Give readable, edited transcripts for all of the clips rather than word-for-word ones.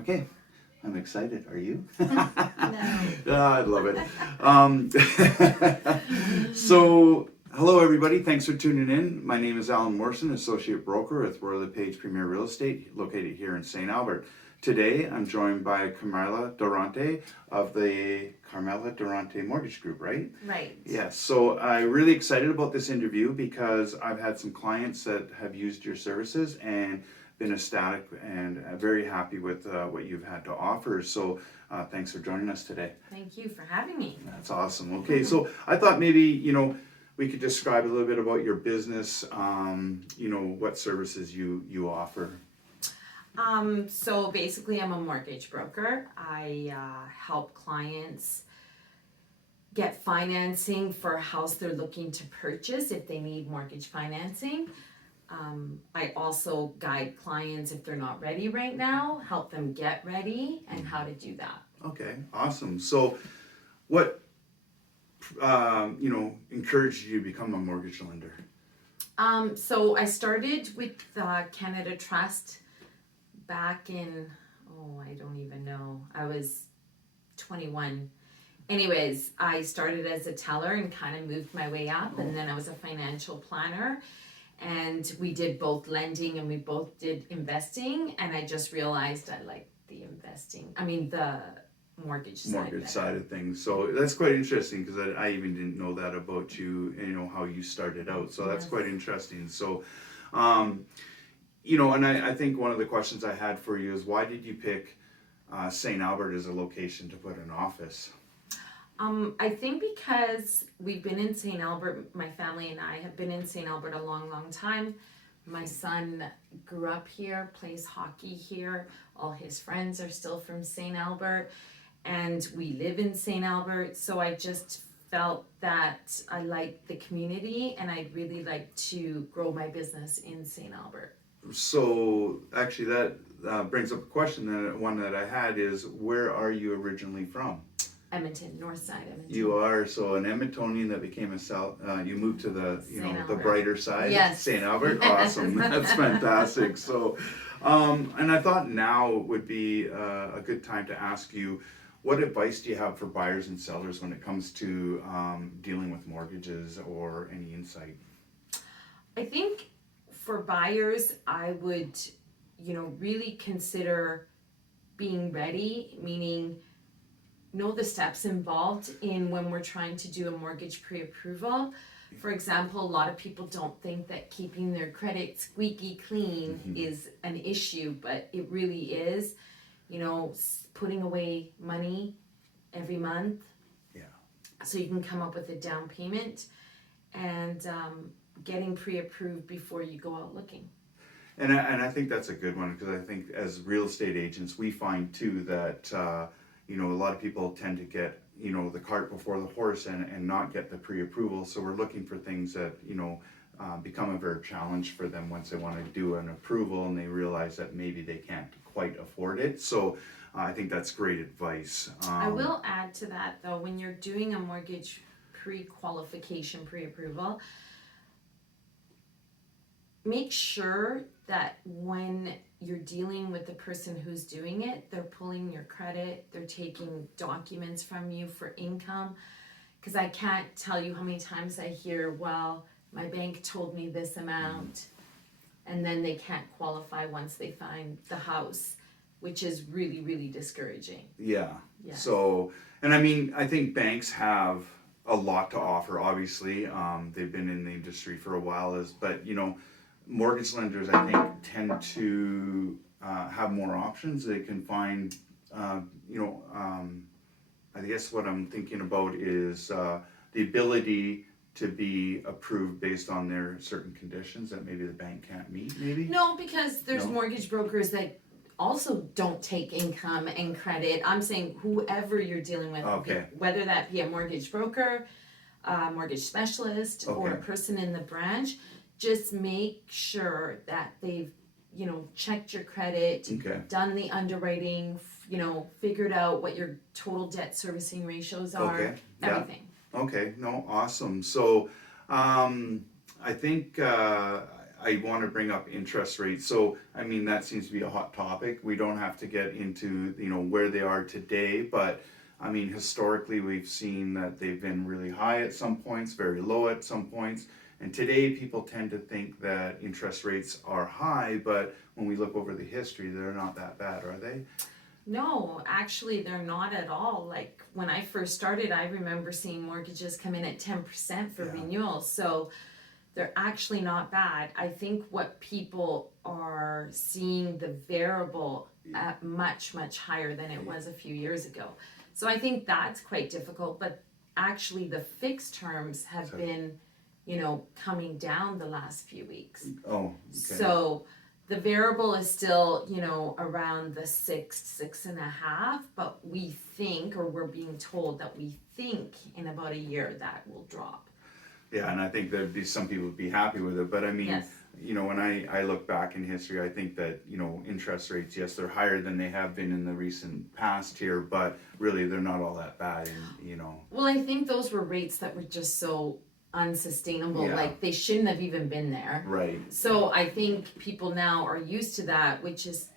Okay, I'm excited. Are you? No. I love it. So, hello everybody. Thanks for tuning in. My name is Alan Morrison, Associate Broker with Royal LePage Premier Real Estate, located here in St. Albert. Today, I'm joined by Carmela Durante of the Carmela Durante Mortgage Group, right? Right. Yes, so I'm really excited about this interview because I've had some clients that have used your services and been ecstatic and very happy with what you've had to offer. So thanks for joining us today. Thank you for having me. That's awesome. Okay, so I thought maybe, we could describe a little bit about your business, what services you offer. So basically, I'm a mortgage broker. I help clients get financing for a house they're looking to purchase if they need mortgage financing. I also guide clients if they're not ready right now, help them get ready and how to do that. Okay, awesome. So what, encouraged you to become a mortgage lender? So I started with Canada Trust back in, I don't even know, I was 21. Anyways, I started as a teller and kind of moved my way up, and then I was a financial planner, and we did both lending and we both did investing, and I just realized I liked the mortgage Side of things. So that's quite interesting because I even didn't know that about you, how you started out. So that's quite interesting. So, and I think one of the questions I had for you is why did you pick St. Albert as a location to put an office? I think because we've been in St. Albert, my family and I have been in St. Albert a long, long time. My son grew up here, plays hockey here. All his friends are still from St. Albert, and we live in St. Albert. So I just felt that I liked the community, and I'd really like to grow my business in St. Albert. So actually that brings up a question, one that I had is, where are you originally from? Edmonton, north side Edmonton. You are, so an Edmontonian that became you moved to the, the brighter side? Yes. St. Albert? Awesome, that's fantastic. So, and I thought now would be a good time to ask you, what advice do you have for buyers and sellers when it comes to dealing with mortgages, or any insight? I think for buyers, I would, really consider being ready, meaning know the steps involved in when we're trying to do a mortgage pre-approval. For example, a lot of people don't think that keeping their credit squeaky clean is an issue, but it really is. Putting away money every month. Yeah. So you can come up with a down payment, and getting pre-approved before you go out looking. And I think that's a good one, because I think as real estate agents, we find too that a lot of people tend to get the cart before the horse and not get the pre-approval. So we're looking for things that become a very challenge for them once they want to do an approval and they realize that maybe they can't quite afford it. So I think that's great advice. I will add to that though, when you're doing a mortgage pre-qualification, pre-approval, make sure that when you're dealing with the person who's doing it, they're pulling your credit, they're taking documents from you for income. Because I can't tell you how many times I hear, well, my bank told me this amount, and then they can't qualify once they find the house, which is really, really discouraging. Yeah. Yes. So, and I think banks have a lot to offer, obviously. They've been in the industry for a while, but mortgage lenders, I think, tend to have more options. They can find, I guess what I'm thinking about is the ability to be approved based on their certain conditions that maybe the bank can't meet, maybe? No, because there's mortgage brokers that also don't take income and credit. I'm saying whoever you're dealing with, whether that be a mortgage broker, a mortgage specialist, or a person in the branch, just make sure that they've, checked your credit, done the underwriting, figured out what your total debt servicing ratios are, everything. Okay, no, awesome. So I think I I want to bring up interest rates. So, I mean, that seems to be a hot topic. We don't have to get into, where they are today, but I mean, historically, we've seen that they've been really high at some points, very low at some points. And today, people tend to think that interest rates are high, but when we look over the history, they're not that bad, are they? No, actually, they're not at all. Like when I first started, I remember seeing mortgages come in at 10% for renewals. So they're actually not bad. I think what people are seeing the variable at much, much higher than it was a few years ago. So I think that's quite difficult, but actually the fixed terms have been, coming down the last few weeks. Oh, okay. So the variable is still, around the 6.5, but we think, or we're being told that we think in about a year that will drop. Yeah, and I think there'd be some people would be happy with it, but I mean, Yes. When I look back in history, I think that, interest rates, yes, they're higher than they have been in the recent past here, but really they're not all that bad, and, Well, I think those were rates that were just so unsustainable, like they shouldn't have even been there. Right. So I think people now are used to that, which is,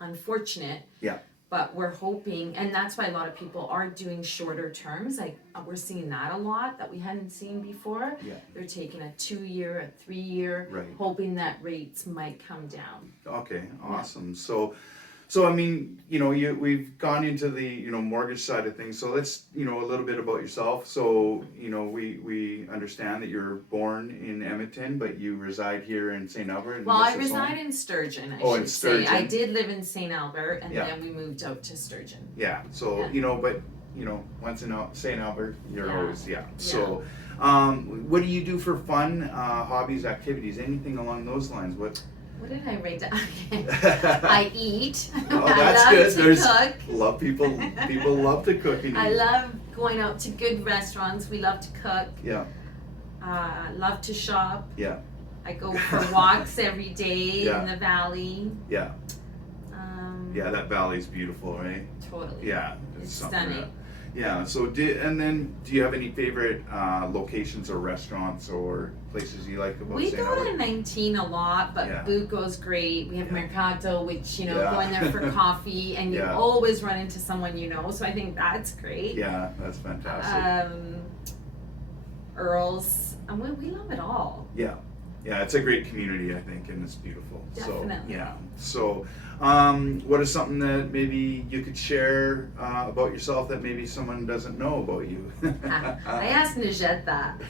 unfortunate. Yeah. But we're hoping, and that's why a lot of people are doing shorter terms. Like we're seeing that a lot that we hadn't seen before. Yeah. They're taking a 2-year, a 3-year, Right. hoping that rates might come down. Okay, awesome. So I mean, we've gone into the, mortgage side of things. So let's, a little bit about yourself. So, we understand that you're born in Edmonton, but you reside here in St. Albert. Well, I reside in Sturgeon, I should say. I did live in St. Albert, and then we moved out to Sturgeon. Yeah. So, but, once in St. Albert, you're always, So, what do you do for fun, hobbies, activities, anything along those lines? What did I write down? I eat. Oh, I that's love good. to cook. Love people love to cook and eat. I love going out to good restaurants. We love to cook. Yeah. Love to shop. Yeah. I go for walks every day Yeah. in the valley. Yeah. Yeah, that valley's beautiful, right? Totally. Yeah. It's something stunning. that- yeah. So do you have any favorite locations or restaurants or places you like about We St. go Albert? to 19 a lot, but Yeah. Buco's great. We have Mercato, which, going there for coffee, and you Yeah. always run into someone you know, so I think that's great. Yeah, that's fantastic. Earl's, and we love it all. Yeah. Yeah, it's a great community, I think, and it's beautiful. Definitely. So, yeah. So, what is something that maybe you could share about yourself that maybe someone doesn't know about you? I asked Najette that.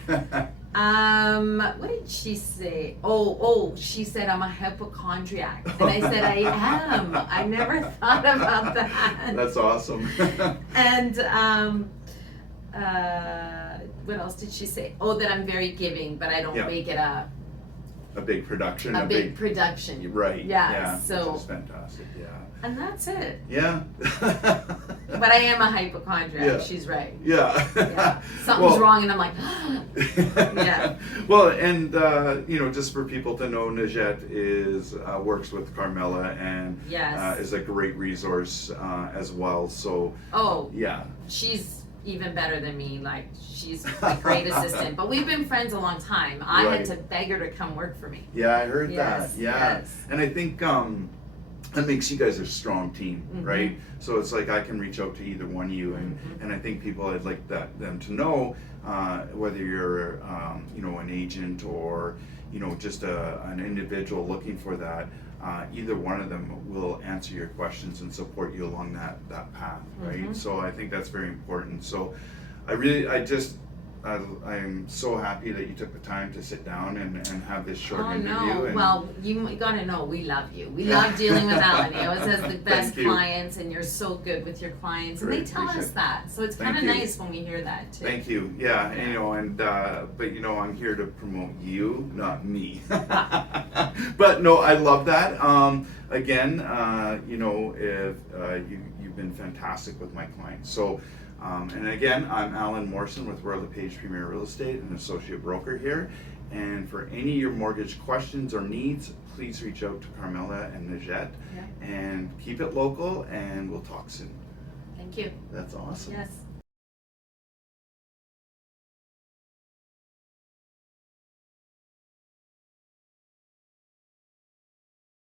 What did she say? Oh, she said I'm a hypochondriac. And I said I am. I never thought about that. That's awesome. And what else did she say? Oh, that I'm very giving, but I don't make it a big production. big production. Right. Yeah. So. Which is fantastic. Yeah. And that's it. Yeah. But I am a hypochondriac. Yeah. She's right. Yeah. Yeah. Something's wrong, and I'm like, yeah. Well, and just for people to know, Najette works with Carmela and Yes. is a great resource as well. So. Oh. Yeah. She's even better than me. Like, she's a great assistant. But we've been friends a long time. I had to beg her to come work for me. Yeah, I heard Yes, that. Yeah. yes. And I think that makes you guys a strong team, right? So it's like I can reach out to either one of you, and I think people, I'd like them to know whether you're an agent or just an individual looking for that. Either one of them will answer your questions and support you along that path, right? So I think that's very important. So I'm so happy that you took the time to sit down and have this short interview. No. And Well, you gotta know we love you. We love dealing with Melanie. Always has the best Thank you. clients, and you're so good with your clients, and Great, they tell us appreciate it. that. So it's Thank kind of you. nice when we hear that too. Thank you. Yeah, and but I'm here to promote you, not me. But no, I love that. Again, if you've been fantastic with my clients. So, and again, I'm Alan Morrison with Royal LePage Premier Real Estate, an associate broker here. And for any of your mortgage questions or needs, please reach out to Carmela and Najette. Yeah. And keep it local, and we'll talk soon. Thank you. That's awesome. Yes.